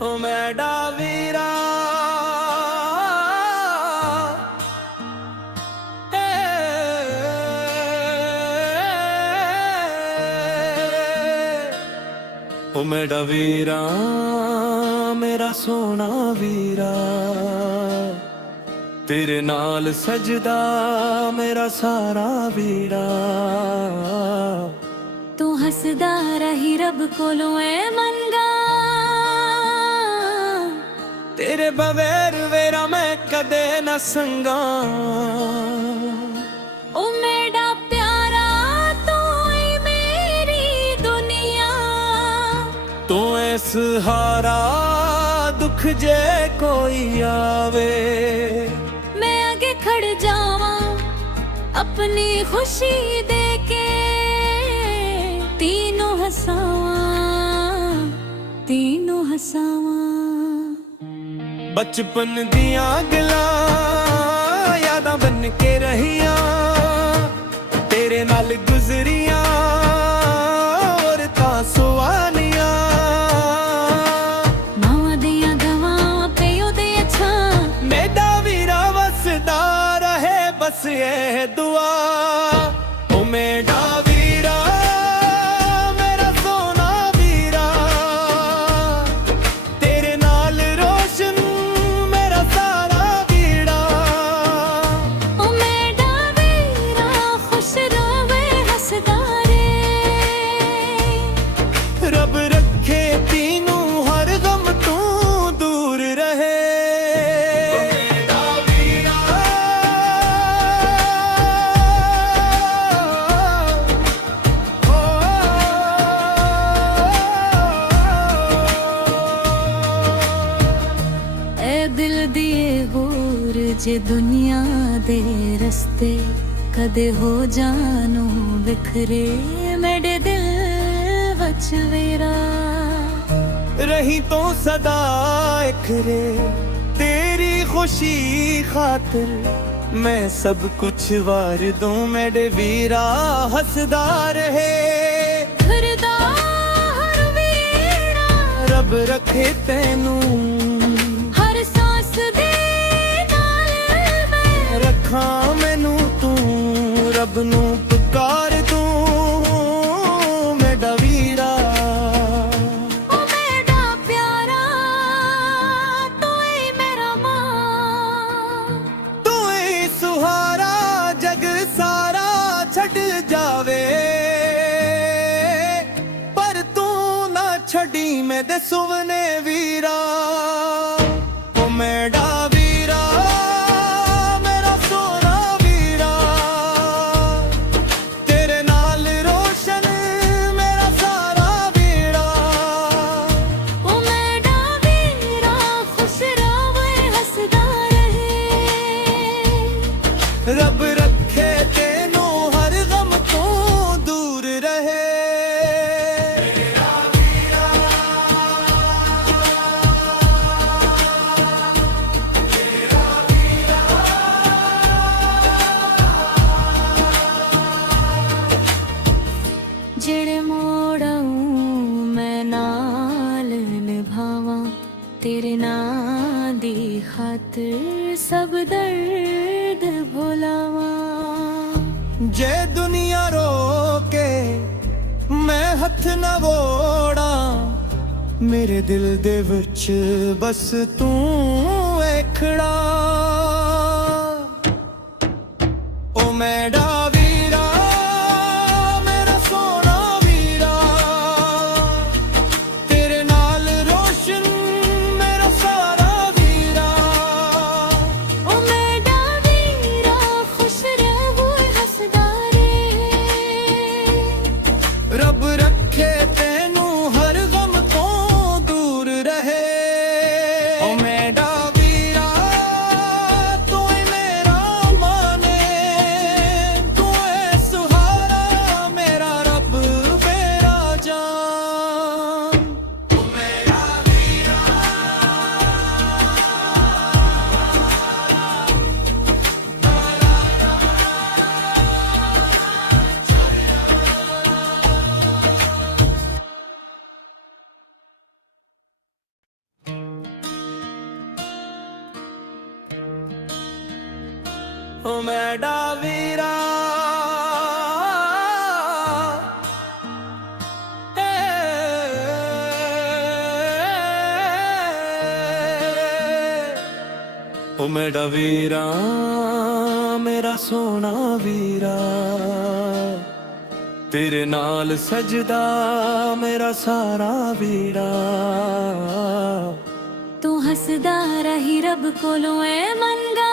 ਓ ਮੈਡਾ ਵੀਰਾ ਓ ਮੈਡਾ ਵੀਰਾ ਮੇਰਾ ਸੋਹਣਾ ਵੀਰਾ तेरे नाल सजदा मेरा सारा वीरा तू हसदा रही रब कोलों ऐ मनगा तेरे बगैर वेरा मैं कदे न संगा ओ मेरा प्यारा तू ही मेरी दुनिया तू ऐ सहारा दुख जे कोई आवे खड़ जावा अपनी खुशी दे के तीनों हसावा बचपन दियां गल्लां यादां बन के रहियां तेरे नाल गुजरियां और तां सुवानियां मावां दियां गवां पियो दे अच्छा मेरा वीरा वसदा रहे बस ये दुआ ओ मेरा वीरा मेरा सोना वीरा तेरे नाल रोशन मेरा सारा बीड़ा ओ मेरा वीरा खुश रहे हसदा रे रब रखे तीनों हर गम तू दूर रहे दिल दिए होर जे दुनिया दे रस्ते कदे हो जानो बिखरे मेरे दिल वच वेरा रही तो सदा इखरे तेरी खुशी खातिर मैं सब कुछ वार दूं मेरे वीरा हसदा रहे फिरदा हर वीरा रब रखे तेनू रखा मैनू तू रब नू पुकार तू मेरा वीरा ओ मेरा प्यारा तू ही मेरा मां तू ही सुहारा जग सारा छड़ जावे पर तू ना छड़ी मेरे सुवने वीरा ओ मेरा रब रखे तेनू हर गम तो दूर रहे मेरा वीरा मेरा वीरा जेड़े मोड़ाऊं मैं नाल निभावां तेरे नां दी खातिर सब दर्द भुलावा जे दुनिया रोके मैं हथ न वोड़ा मेरे दिल दे विच बस तू ऐ खड़ा ओ मेरा वीरा मेरा सोना वीरा तेरे नाल रोशन मेरा सारा वीरा ओ मेरा वीरा खुश रहो हसदा रे रब रखे तेनू हर गम तो दूर रहे ओ मेरा वीरा तू ही मेरा माने तू ਓ ਮੇਰਾ ਵੀਰਾ ਓ ਮੇਰਾ ਵੀਰਾ ਮੇਰਾ ਸੋਹਣਾ ਵੀਰਾ ਤੇਰੇ ਨਾਲ ਸਜਦਾ ਮੇਰਾ ਸਾਰਾ ਵੀਰਾ तू हसदा रही रब कोलों ए मंगा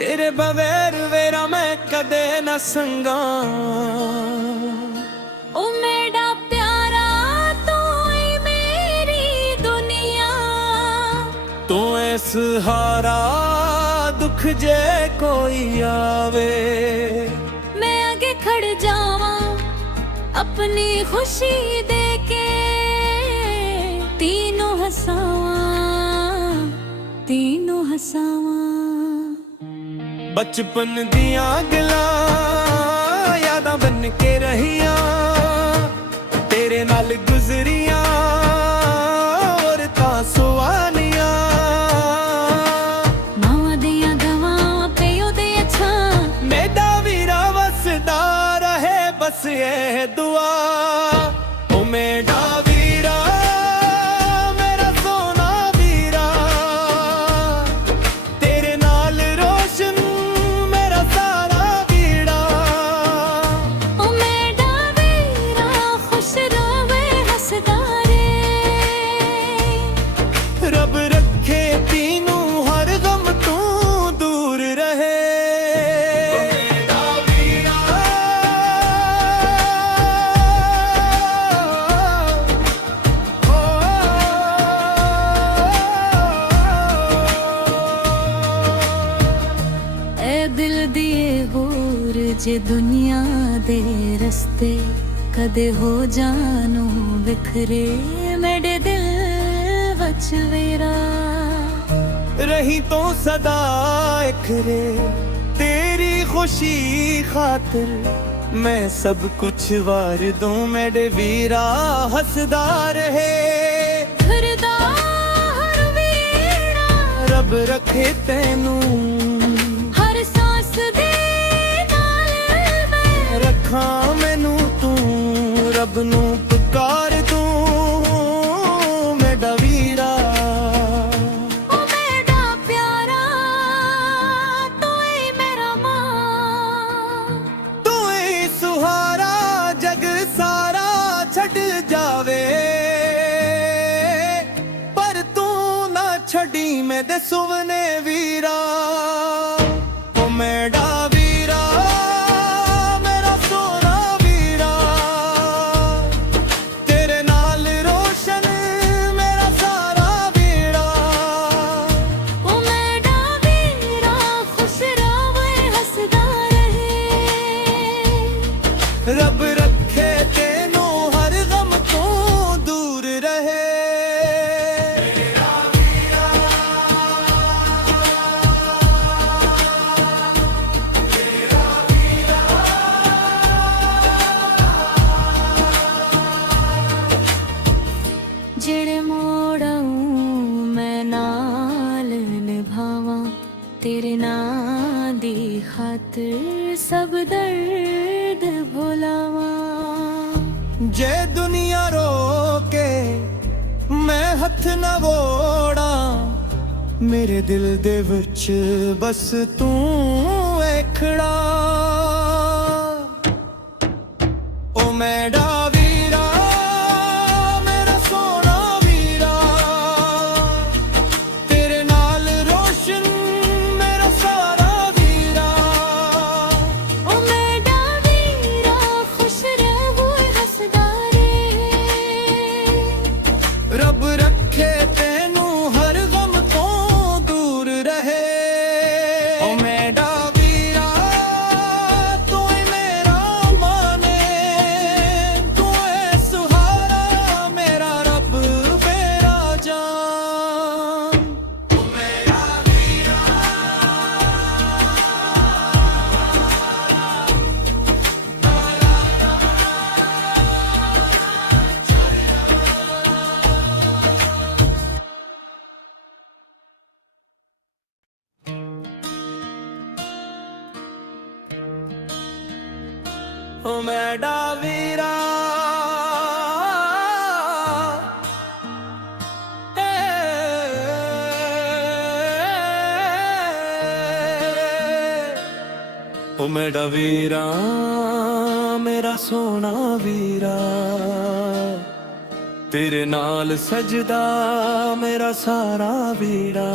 तेरे बगैर वेरा मैं कदे न संगा ओ मेरा प्यारा तू ही मेरी दुनिया तू ऐ सहारा दुख जे कोई आवे मैं आगे खड़ जावा अपनी खुशी दे के तीनों हसावा बचपन दियां गल्लां यादां बन के रहियां तेरे नाल गुजरियां और तां सुवानियां मावां दियां गवां पियो दे अच्छा मेरा वीरा वसदा रहे बस ये दुआ ओ मेरा वीरा मेरा सोना वीरा तेरे नाल रोशन मेरा सारा वीरा ओ मेरा वीरा खुश रवे हसदा रे रब रखे तीनों हर गम तू दूर रहे मेरा वीरा ए दिल दिए होर जे दुनिया दे रस्ते कदे हो जानो बिखरे मेरे दिल वच वेरा रही तो सदा इखरे तेरी खुशी खातिर मैं सब कुछ वार दूं मेरे वीरा हसदा रहे फिरदा हर वीरा रब रखे तेनू हर सांस दे नाल मैं रखा मैनू तू रब नू पुकार तू मेरा वीरा ओ मेरा प्यारा तू ही मेरा मां तू ही सुहारा जग सारा छड़ जावे पर तू ना छड़ी मेरे सुवने वीरा ओ मेरा वीरा मेरा सोना वीरा तेरे नाल रोशन मेरा सारा वीरा ओ मेरा वीरा खुश रवे हसदा रहे रब रखे तेनू हर गम तो दूर रहे जेड़े मोड़ाऊं मैं नाल निभावां तेरे नां दी खातिर सब दर्द भुलावां जे दुनिया रोके मैं हथ न वोड़ा मेरे दिल दे विच बस तू ऐ खड़ा ओ मेरा वीरा मेरा सोना वीरा तेरे नाल रोशन मेरा सारा वीरा ओ मेरा वीरा खुश रहो हसदा रे रब रखे तेनू हर गम तो दूर रहे ओ मेरा वीरा तू ही मेरा माने ਓ ਮੈਡਾ ਵੀਰਾ ਓ ਮੈਡਾ ਵੀਰਾ ਮੇਰਾ ਸੋਹਣਾ ਵੀਰਾ ਤੇਰੇ ਨਾਲ ਸਜਦਾ ਮੇਰਾ ਸਾਰਾ ਵੀਰਾ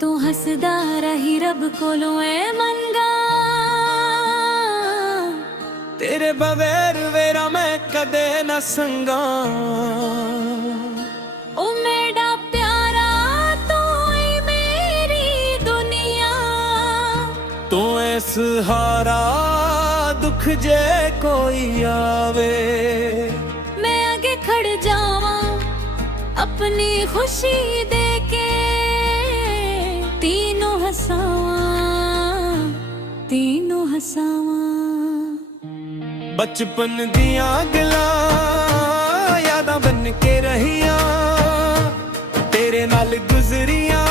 ਤੂੰ ਹੱਸਦਾ ਰਹੀ ਰੱਬ ਕੋਲੋਂ ਐ ਮੰਗਾ ਤੇਰੇ ਬਗੈਰ ਵੇਰਾ ਮੈਂ ਕਦੇ ਨਾ ਸੰਗਾ ਓ ਮੇਰਾ ਪਿਆਰਾ ਤੂੰ ਈ ਮੇਰੀ ਦੁਨੀਆ ਤੂੰ ਐ ਸਹਾਰਾ ਦੁੱਖ ਜੇ ਕੋਈ ਆਵੇ ਮੈਂ ਅੱਗੇ ਖੜ ਜਾਵਾਂ ਆਪਣੀ ਖੁਸ਼ੀ ਦੇ ਕੇ ਤੀਨੋਂ ਹਸਾਵਾਂ ਬਚਪਨ ਦੀਆਂ ਗੱਲਾਂ ਯਾਦਾਂ ਬਨ ਕੇ ਰਹੀਆਂ ਤੇਰੇ ਨਾਲ ਗੁਜ਼ਰੀਆਂ